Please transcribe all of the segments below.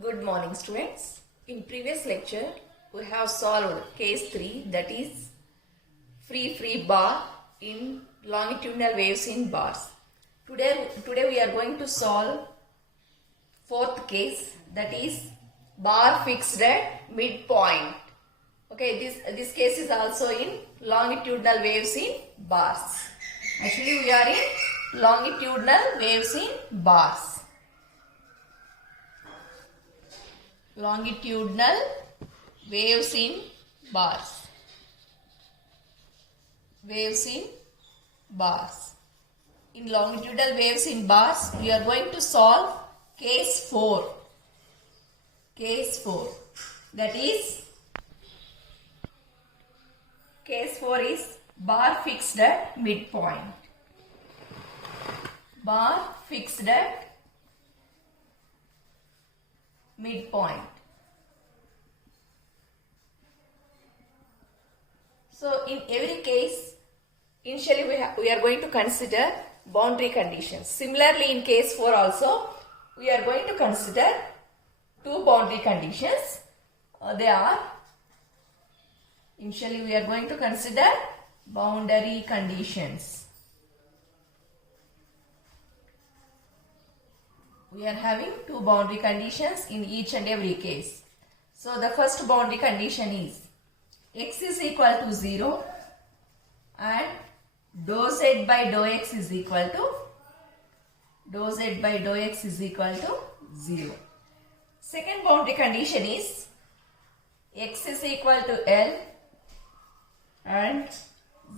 Good morning, students. In previous lecture, we have solved case 3, that is free bar in longitudinal waves in bars. Today we are going to solve fourth case, that is bar fixed at midpoint. Okay, this case is also in longitudinal waves in bars. Actually, we are in longitudinal waves in bars. Longitudinal waves in bars. Waves in bars. In longitudinal waves in bars, we are going to solve case 4. Case 4. That is, case 4 is bar fixed at midpoint. Bar fixed at midpoint. So in every case, initially we are going to consider boundary conditions. Similarly, in case 4 also, we are going to consider two boundary conditions. They are, initially we are going to consider boundary conditions. We are having two boundary conditions in each and every case. So the first boundary condition is x is equal to 0 and dou z by dou x is equal to 0. Second boundary condition is x is equal to L and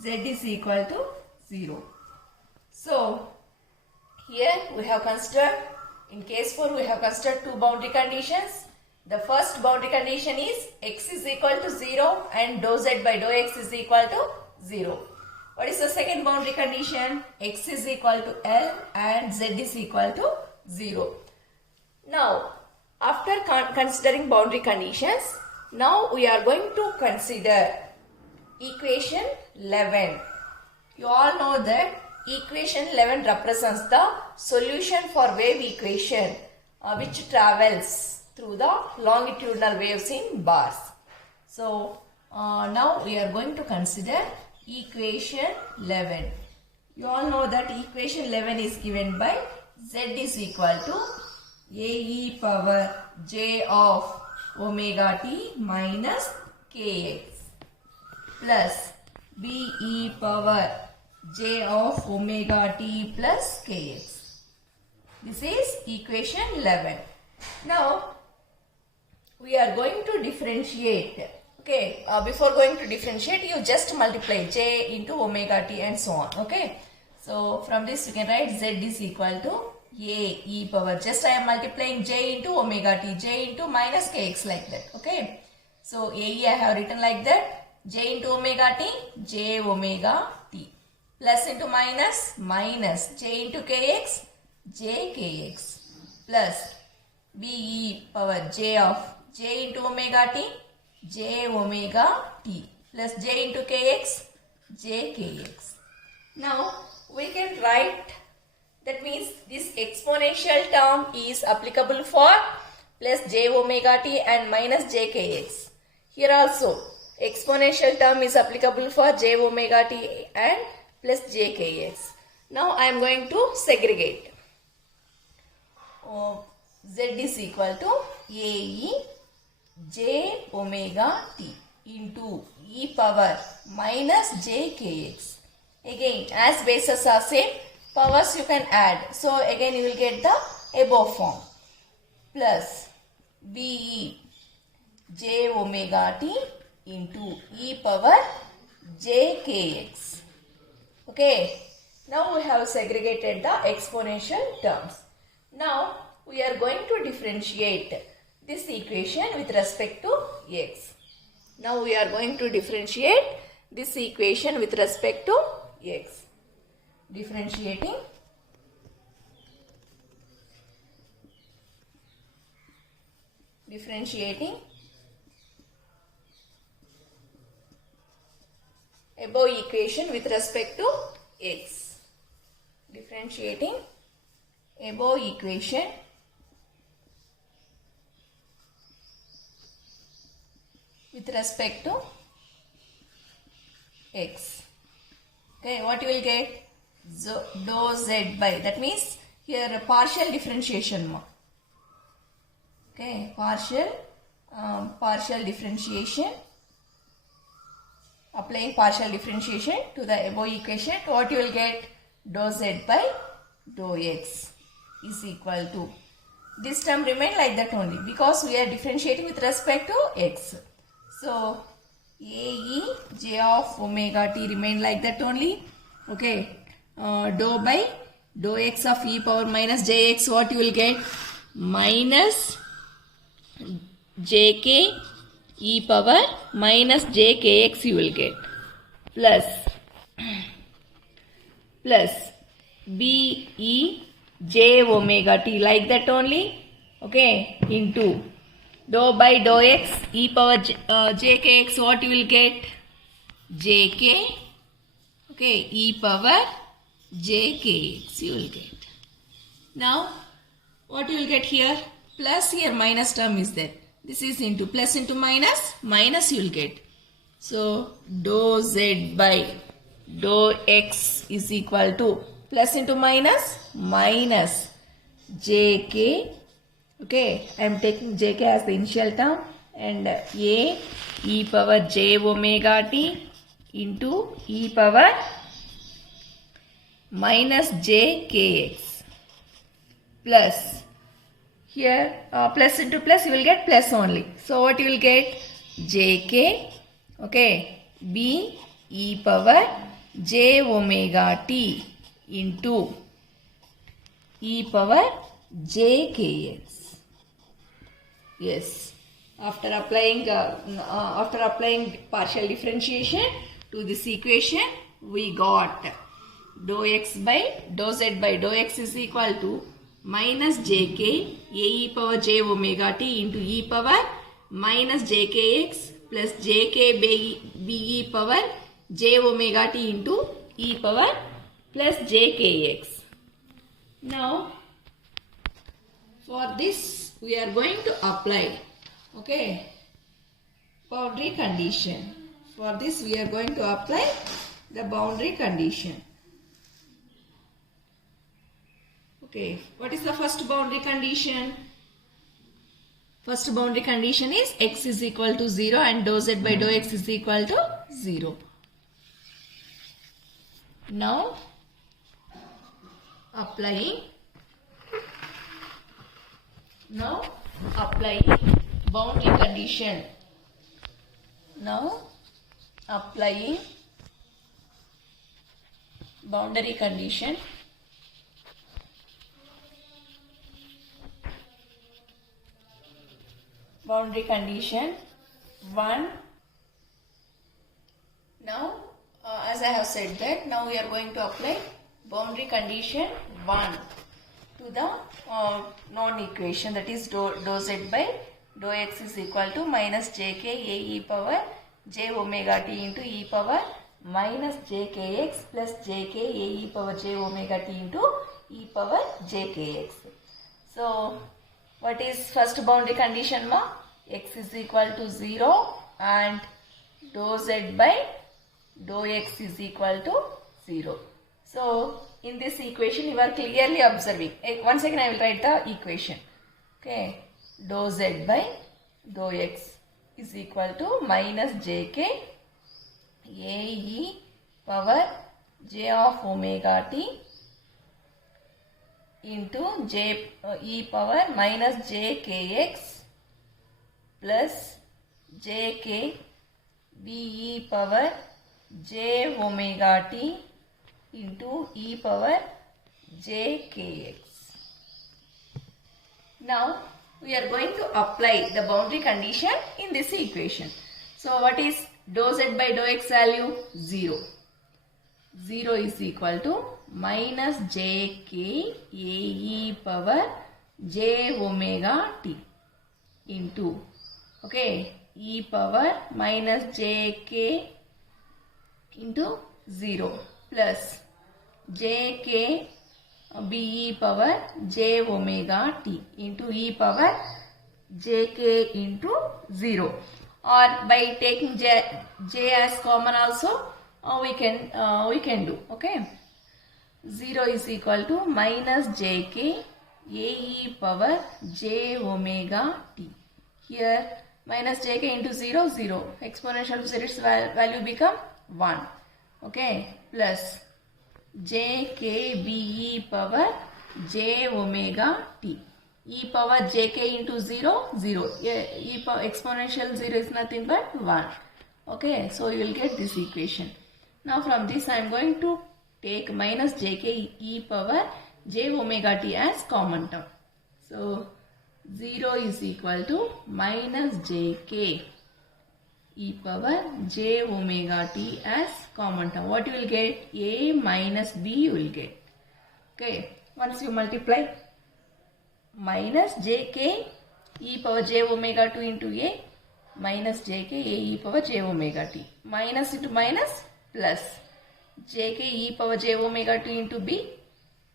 z is equal to 0. So here we have considered, in case 4 we have considered two boundary conditions. The first boundary condition is x is equal to 0 and dou z by dou x is equal to 0. What is the second boundary condition? X is equal to L and z is equal to 0. Now, after considering boundary conditions, now we are going to consider equation 11. You all know that equation 11 represents the solution for wave equation which travels through the longitudinal waves in bars. So now we are going to consider equation 11. You all know that equation 11 is given by z is equal to ae power j of omega t minus kx plus be power j of omega t plus kx. This is equation 11. Now we are going to differentiate. Okay, before going to differentiate, you just multiply j into omega t and so on. Okay, so from this you can write z is equal to a e power, just I am multiplying j into omega t, j into minus kx like that. Okay, so ae I have written like that, j into omega t, j omega t, plus into minus, minus j into kx, j kx, plus be power j of j into omega t, j omega t, plus j into kx, j kx. Now we can write, that means this exponential term is applicable for plus j omega t and minus j kx. Here also exponential term is applicable for j omega t and plus j kx. Now I am going to segregate. Z is equal to ae j omega t into e power minus j kx. Again, as bases are same, powers you can add. So again you will get the above form, plus be j omega t into e power j kx. Okay, now we have segregated the exponential terms. Now we are going to differentiate this equation with respect to x. Now we are going to differentiate this equation with respect to x. Differentiating above equation with respect to x. Differentiating above equation with respect to x. Okay, what you will get? Dou z by, that means here a partial differentiation ma. Okay, partial differentiation. Applying partial differentiation to the above equation, what you will get? Dou z by dou x is equal to, this term remain like that only because we are differentiating with respect to x. So ae j of omega t remain like that only. Okay, dou by dou x of e power minus jx, what you will get? Minus jk e power minus jkx you will get, plus be j omega t like that only. Okay, into dou by dou x e power jkx, what you will get? Jk, okay, e power jkx you will get. Now what you will get here? Plus here minus term is there. This is into plus into minus, minus you will get. So dou z by dou x is equal to plus into minus, minus jk. Okay, I am taking jk as the initial term, and a e power j omega t into e power minus jkx, plus here plus into plus you will get plus only. So what you will get? Jk, okay, b e power j omega t into e power jkx. Yes, after applying partial differentiation to this equation, we got dou x by dou z by dou x is equal to minus jk a e power j omega t into e power minus jkx plus jk b e power j omega t into e power plus jkx. Now for this we are going to apply, okay, boundary condition. For this we are going to apply the boundary condition. Okay, what is the first boundary condition? First boundary condition is x is equal to 0 and dou z by dou x is equal to 0. Now applying boundary condition. Now applying boundary condition. Boundary condition 1. Now as I have said that, now we are going to apply boundary condition 1 to the known equation, that is dou z by dou x is equal to minus jk a e power j omega t into e power minus jkx plus jk a e power j omega t into e power jkx. So what is first boundary condition ma? X is equal to 0 and dou z by dou x is equal to 0. So in this equation you are clearly observing. Once again I will write the equation. Okay, dou z by dou x is equal to minus jk a e power j of omega t into j e power minus jkx plus jk b e power j omega t into e power jkx. Now we are going to apply the boundary condition in this equation. So what is dou z by dou x value? 0. 0 is equal to minus jk a e power j omega t into, okay, e power minus jk into 0 plus jk b e power j omega t into e power jk into 0. or by taking j as common also we can do. Okay, 0 is equal to minus jk ae power j omega t. Here minus jk into 0, 0. Exponential of z's value become 1. Okay, plus jkbe power j omega t. E power jk into 0, 0. E power exponential 0 is nothing but 1. Okay, so you will get this equation. Now from this I am going to take minus jk e power j omega t as common term. So 0 is equal to minus jk e power j omega t as common term. What you will get? A minus b you will get. Okay, once you multiply minus jk e power j omega 2 into a minus jk a e power j omega t. Minus into minus plus jk e power j omega t into b.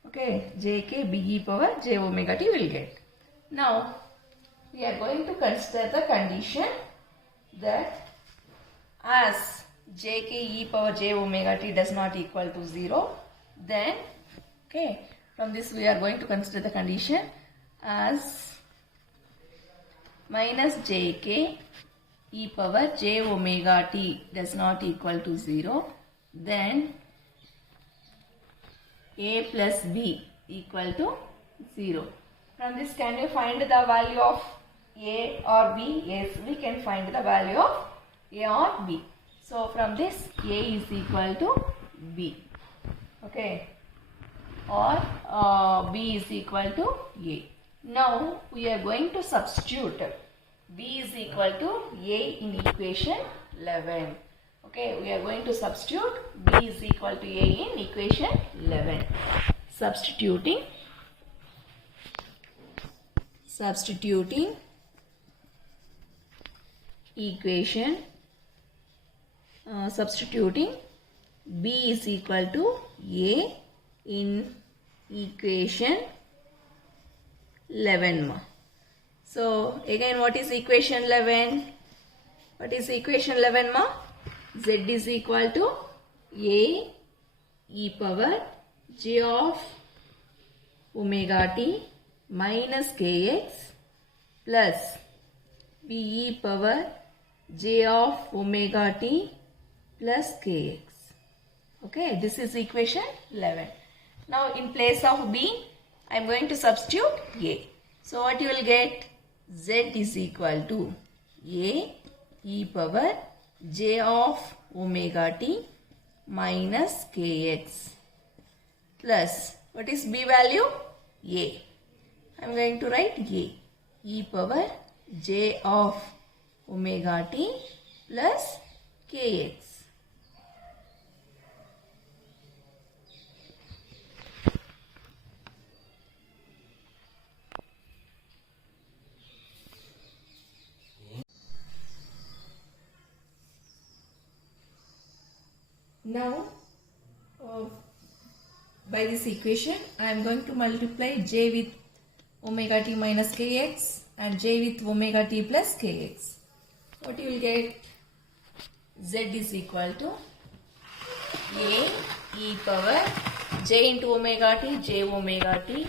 Okay, jk b e power j omega t will get. Now we are going to consider the condition that as jk e power j omega t does not equal to 0, then okay, from this we are going to consider the condition as minus jk e power j omega t does not equal to 0, then a plus b equal to 0. From this, can you find the value of a or b? Yes, we can find the value of a or b. So from this, a is equal to b. Okay, or b is equal to a. Now we are going to substitute b is equal to a in equation 11. Okay, we are going to substitute b is equal to a in equation 11. Substituting equation, substituting b is equal to a in equation 11. So again, what is equation 11? What is equation 11 ma? Z is equal to a e power j of omega t minus kx plus b e power j of omega t plus kx. Okay, this is equation 11. Now in place of b, I am going to substitute a. So what you will get? Z is equal to a e power j of omega t minus kx plus, what is b value? A. I am going to write a e power j of omega t plus kx. Now by this equation I am going to multiply j with omega t minus kx and j with omega t plus kx. What you will get? Z is equal to a e power j into omega t, j omega t,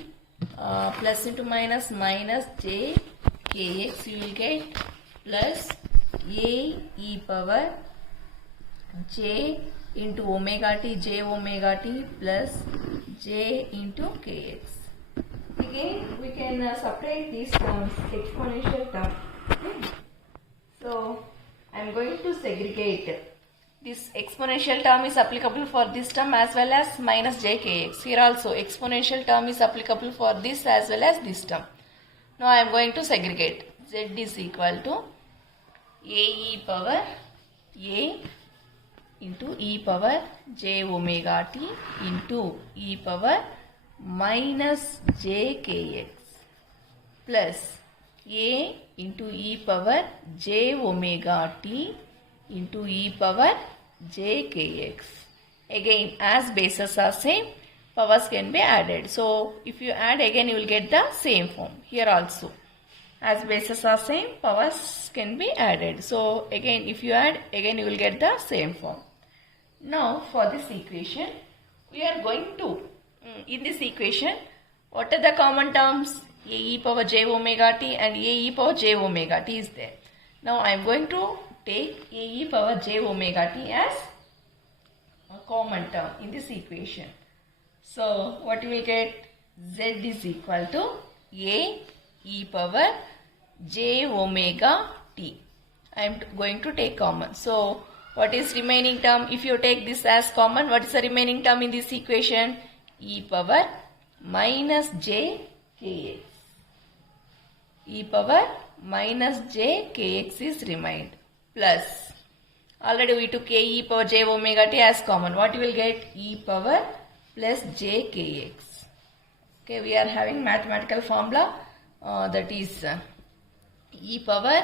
plus into minus minus j kx you will get, plus a e power j into omega t, j omega t plus j into kx. Again we can separate these terms, exponential term. Okay. So I am going to segregate. This exponential term is applicable for this term as well as minus j kx. Here also exponential term is applicable for this as well as this term. Now I am going to segregate. Z is equal to a e power a into e power j omega t into e power minus j kx plus a into e power j omega t into e power j kx. Again, as bases are same, powers can be added. So if you add again, you will get the same form. Here also as bases are same, powers can be added. So again, if you add, again you will get the same form. Now for this equation, we are going to, in this equation, what are the common terms? A e power j omega t and a e power j omega t is there. Now I am going to take a e power j omega t as a common term in this equation. So what you will get? Z is equal to a e power j omega t. I am going to take common. So what is remaining term? If you take this as common, what is the remaining term in this equation? E power minus j kx. E power minus j kx is remained. Plus, already we took a e power j omega t as common. What you will get? E power plus j kx. Okay, we are having mathematical formula that is e power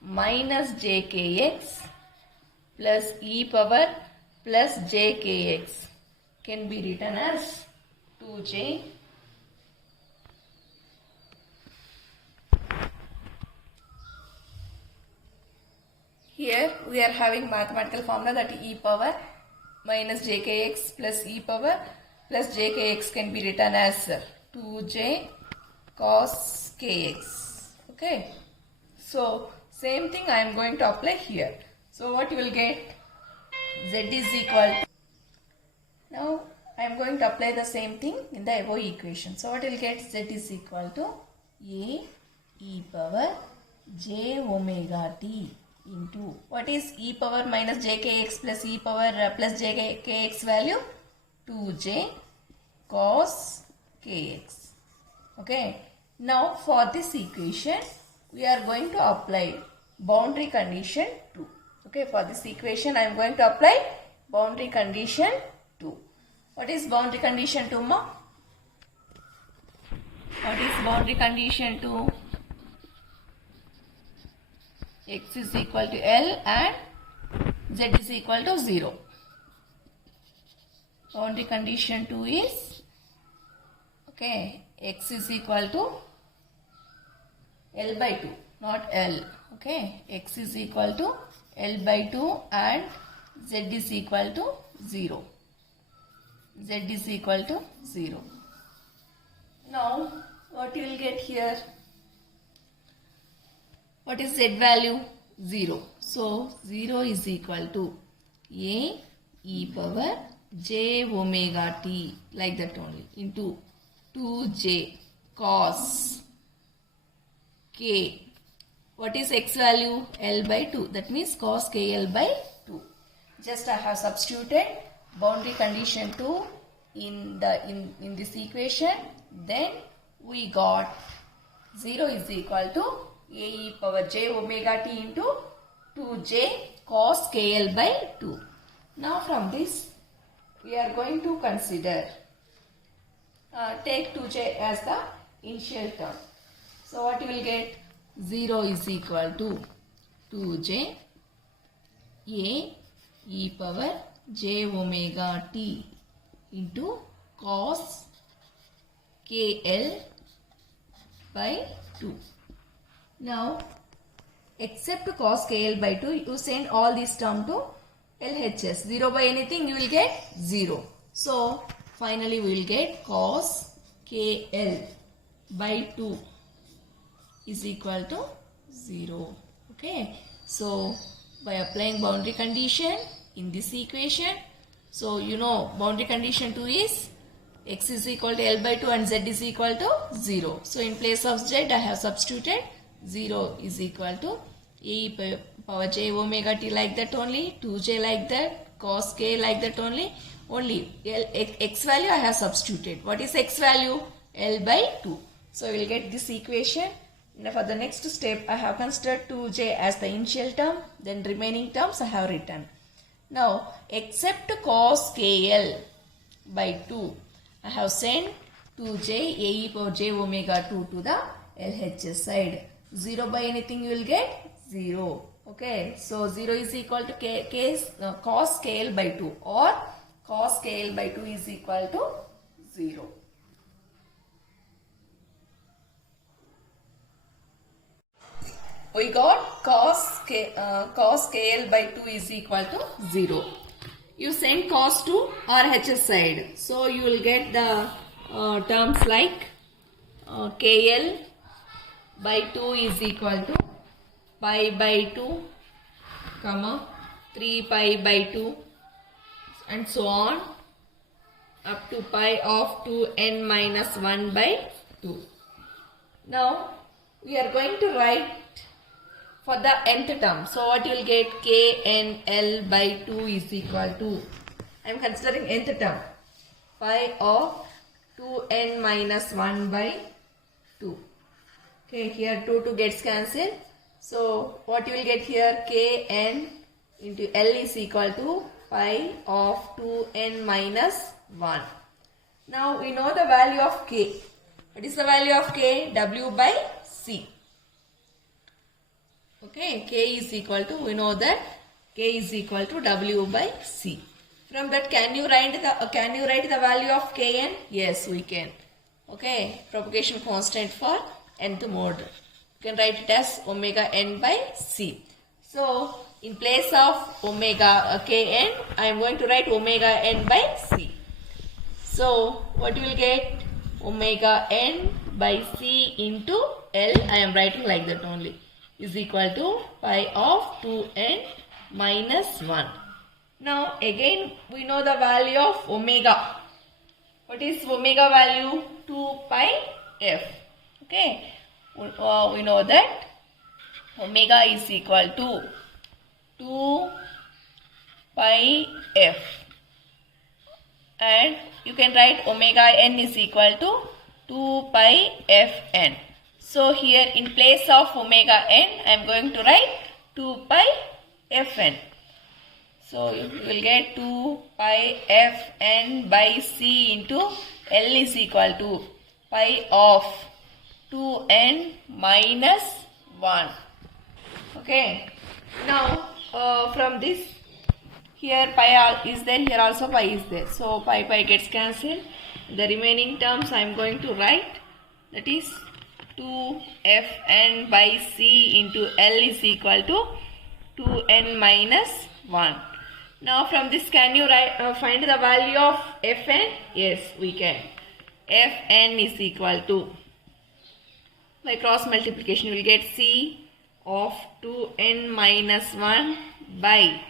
minus j kx plus e power plus j kx can be written as 2j here we are having mathematical formula that e power minus j kx plus e power plus j kx can be written as 2j cos kx. Okay, so same thing I am going to apply here. So what you will get? Z is equal to, now I am going to apply the same thing in the above equation. So what you will get? Z is equal to a e power j omega t into, what is e power minus j kx plus e power plus j kx value? 2j cos kx. Okay, now for this equation we are going to apply boundary condition 2. Okay, for this equation I am going to apply boundary condition 2. What is boundary condition 2, ma? What is boundary condition 2? X is equal to L and Z is equal to 0. Boundary condition 2 is, okay, X is equal to L by 2, not L. Okay, X is equal to L by 2 and Z is equal to 0. Z is equal to 0. Now, what you will get here? What is Z value? 0. So, 0 is equal to a e power j omega t, like that only, into 2j cos k. What is x value? L by 2. That means cos kl by 2. Just I have substituted boundary condition 2 in this equation. Then we got 0 is equal to a e power j omega t into 2j cos kl by 2. Now from this we are going to consider, take 2j as the initial term. So what you will get? 0 is equal to 2j a e power j omega t into cos kl by 2. Now, except cos kl by 2, you send all these terms to LHS. 0 by anything, you will get 0. So, finally we will get cos kl by 2 is equal to 0. Okay. So, by applying boundary condition in this equation, so you know boundary condition 2 is x is equal to L by 2 and z is equal to 0. So, in place of z I have substituted 0 is equal to e power j omega t like that only, 2j like that, cos k like that only x value I have substituted. What is x value? L by 2. So, we will get this equation. Now, for the next step, I have considered 2j as the initial term, then remaining terms I have written. Now, except cos kl by 2, I have sent 2j a e power j omega 2 to the LHS side. 0 by anything you will get 0. Okay, so 0 is equal to cos kl by 2 or cos kl by 2 is equal to 0. we got cos KL by 2 is equal to 0. You send cos to RHS side. So you will get the terms like KL by 2 is equal to pi by 2, comma 3 pi by 2 and so on up to pi of 2n minus 1 by 2. Now we are going to write for the nth term. So what you will get, KNL by 2 is equal to, I am considering nth term, pi of 2n minus 1 by 2. Okay, here 2 gets cancelled. So what you will get here, Kn into L is equal to pi of 2n minus 1. Now we know the value of K. What is the value of K? W by C. Okay, K is equal to, we know that K is equal to W by C. From that, can you write the value of Kn? Yes, we can. Okay, propagation constant for nth mode. You can write it as omega n by C. So in place of omega Kn, I am going to write omega n by C. So what you will get, omega n by C into L, I am writing like that only, is equal to pi of 2n minus 1. Now again we know the value of omega. What is omega value? 2 pi f. Okay, we know that omega is equal to 2 pi f, and you can write omega n is equal to 2 pi fn. So here in place of omega n, I am going to write 2 pi fn. So you will get 2 pi fn by C into L is equal to pi of 2n minus 1. Okay. Now from this, here pi is there, here also pi is there. So pi gets cancelled. The remaining terms I am going to write, that is 2fn by C into L is equal to 2n minus 1. Now from this, can you find the value of fn? Yes, we can. Fn is equal to, by cross multiplication we will get C of 2n minus 1 by,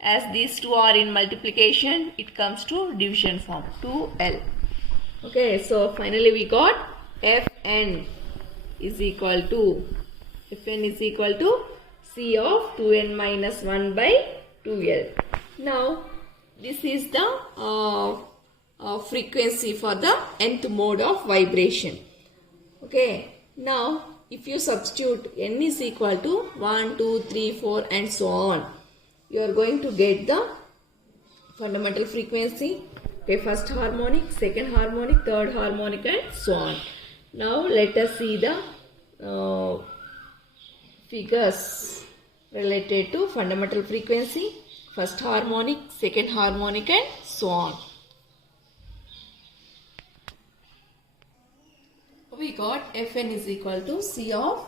as these two are in multiplication, it comes to division form, 2L. Okay, so finally we got Fn is equal to, C of 2n minus 1 by 2L. Now this is the frequency for the nth mode of vibration. Okay, now if you substitute n is equal to 1, 2, 3, 4 and so on, you are going to get the fundamental frequency. Okay, first harmonic, second harmonic, third harmonic and so on. Now let us see the figures related to fundamental frequency, first harmonic, second harmonic and so on. We got Fn is equal to C of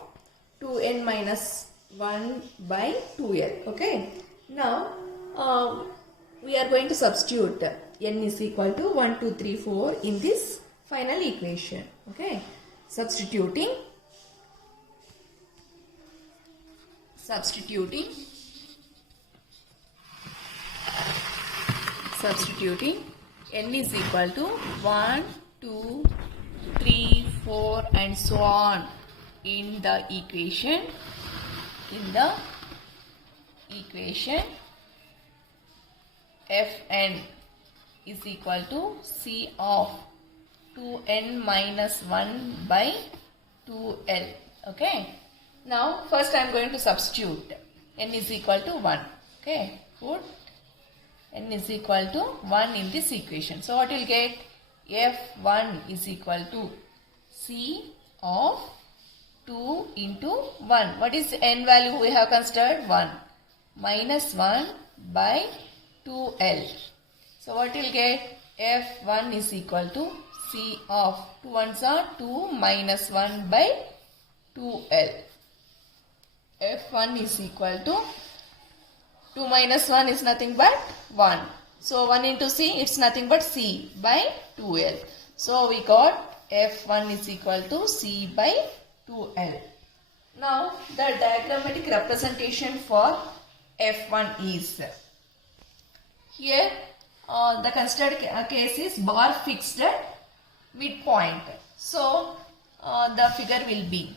2n minus 1 by 2L. Okay. Now we are going to substitute n is equal to 1, 2, 3, 4 in this final equation. Okay. Substituting n is equal to 1, 2, 3, 4 and so on in the equation. Fn is equal to C of 2n minus 1 by 2L. Okay. Now first I am going to substitute n is equal to 1. Okay. Put n is equal to 1 in this equation. So what you will get? F1 is equal to C of 2 into 1. What is the n value we have considered? 1. Minus 1 by 2L. So what you will get? F1 is equal to C of 2 ones are 2 minus 1 by 2L. F1 is equal to 2 minus 1 is nothing but 1. So 1 into C, it's nothing but C by 2L. So we got F1 is equal to C by 2L. Now the diagrammatic representation for F1 is, here the considered case is bar fixed at midpoint. So the figure will be,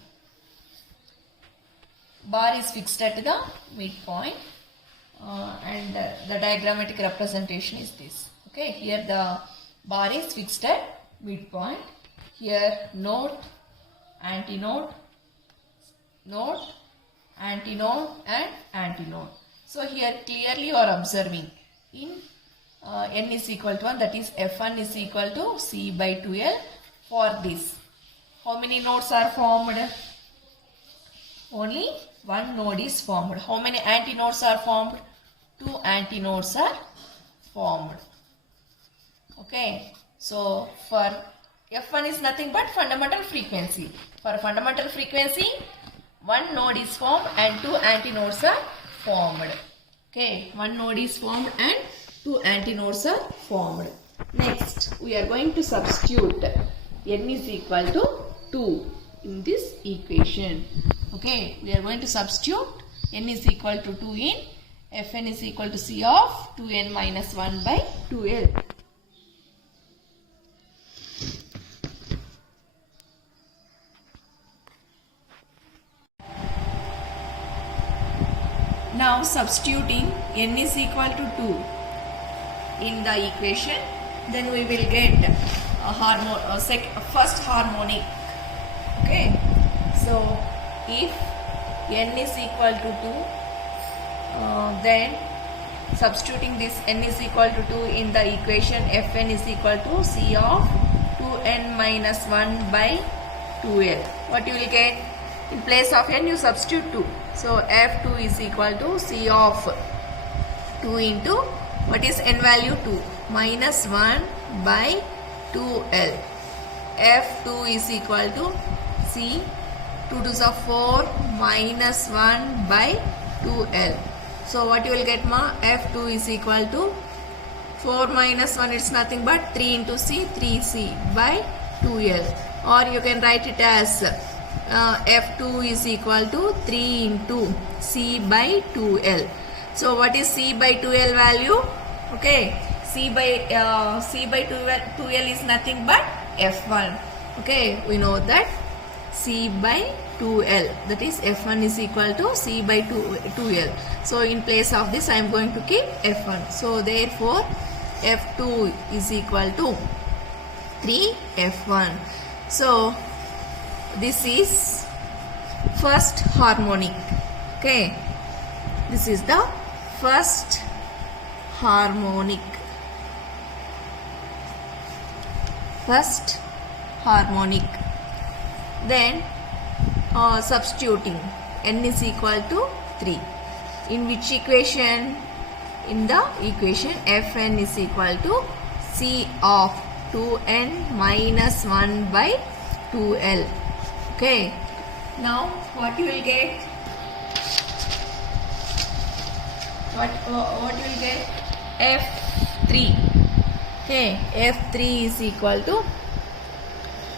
bar is fixed at the midpoint. And the diagrammatic representation is this. Okay, here the bar is fixed at midpoint. Here node, antinode, node, antinode and antinode. So here clearly you are observing in n is equal to 1, that is F1 is equal to C by 2L. For this, how many nodes are formed? Only one node is formed. How many antinodes are formed? 2 antinodes are formed. Okay, so for F1 is nothing but fundamental frequency. For fundamental frequency, one node is formed and 2 antinodes are formed. Okay, one node is formed and 2 antinodes are formed. Next, we are going to substitute n is equal to 2 in this equation. Okay, we are going to substitute n is equal to 2 in Fn is equal to C of 2n minus 1 by 2L. Now substituting n is equal to 2 in the equation, then we will get a first harmonic. Okay, so if n is equal to 2, then substituting this n is equal to 2 in the equation, Fn is equal to C of 2n minus 1 by 2L. What you will get? In place of n you substitute 2. So F2 is equal to C of 2 into, what is n value? 2 minus 1 by 2L. F2 is equal to C 2 to the 4 minus 1 by 2L. So what you will get, ma? F2 is equal to 4 minus 1, it's nothing but 3 into C, 3C by 2L. Or you can write it as F2 is equal to 3 into C by 2L. So what is C by 2L value? Okay, C by 2L is nothing but F1. Okay, we know that C by 2L, that is F1 is equal to C by 2L. So in place of this I am going to keep F1. So therefore F2 is equal to 3F1. So this is first harmonic. Okay, this is the first harmonic. First harmonic. Then substituting n is equal to 3. In which equation? In the equation Fn is equal to C of 2n minus 1 by 2L. Okay. Now what you will get? What you will get? F3. Okay. F3 is equal to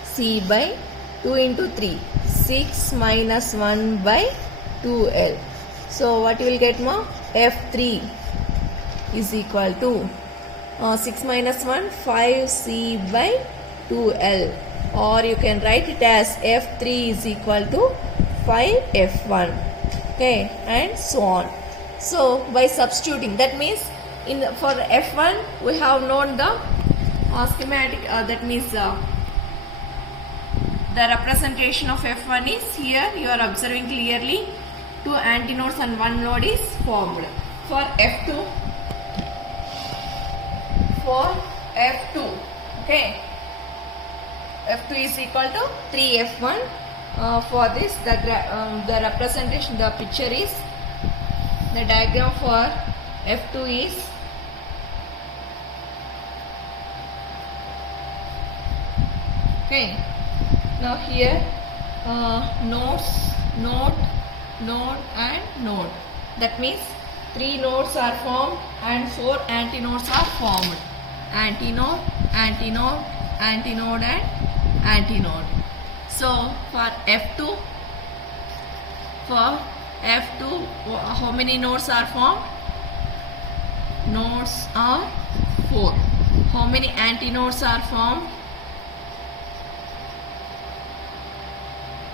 C by 2 into 3. 6 minus 1 by 2L. So what you will get, ma? F3 is equal to 6 minus 1, 5C by 2L. Or you can write it as F3 is equal to 5F1. Okay, and so on. So by substituting, that means for F1 we have known the schematic, that means the representation of F1 is here. You are observing clearly 2 antinodes and 1 node is formed. For F2, okay, F2 is equal to 3F1. For this, the representation, the picture is, the diagram for F2 is okay. Now here node node and node. That means 3 nodes are formed and 4 antinodes are formed. Antinode, antinode, antinode and antinode. So for F2, how many nodes are formed? Nodes are 4. How many antinodes are formed?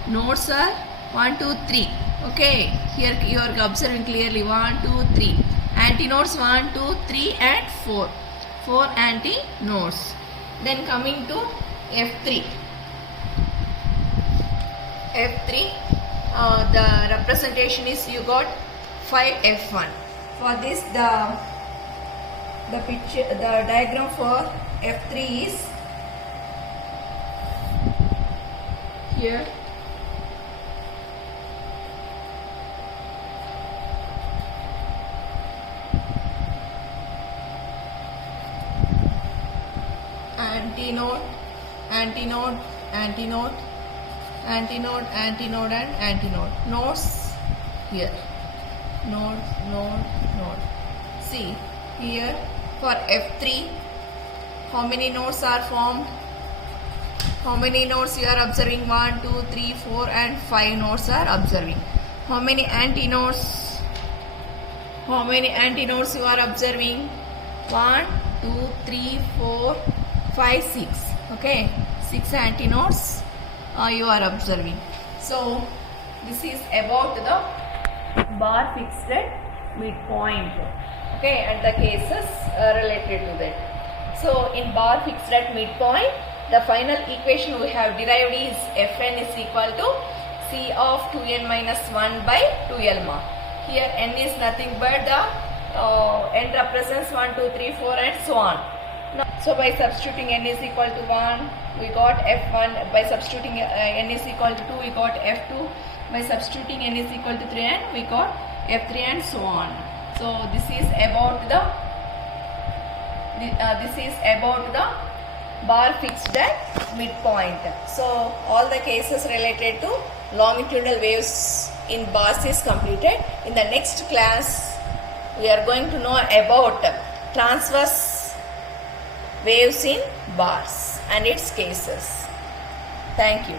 Nodes are 1, 2, 3. Okay, here you are observing clearly 1, 2, 3. Antinodes 1, 2, 3 and 4. 4 antinodes. Then coming to F3. F3, the representation is you got 5F1. For this, the diagram for F3 is here. Antinode, antinode, antinode, antinode, antinode and antinode. Nodes here. Node, node, node. See here for F3, how many nodes are formed? How many nodes you are observing? 1, 2, 3, 4 and 5 nodes are observing. How many antinodes? How many antinodes you are observing? 1, 2, 3, 4, 5, 6. Okay, 6 antinodes you are observing. So this is about the bar fixed at midpoint. Okay, and the cases related to that. So in bar fixed at midpoint, the final equation we have derived is Fn is equal to C of 2n minus 1 by 2l ma. Here n is nothing but the n represents 1, 2, 3, 4 and so on. Now, so by substituting n is equal to 1, we got F1. By substituting n is equal to 2, we got F2. By substituting n is equal to 3 and we got F3 and so on. So this is about the bar fixed at midpoint. So all the cases related to longitudinal waves in bars is completed. In the next class, we are going to know about transverse waves in bars and its cases. Thank you.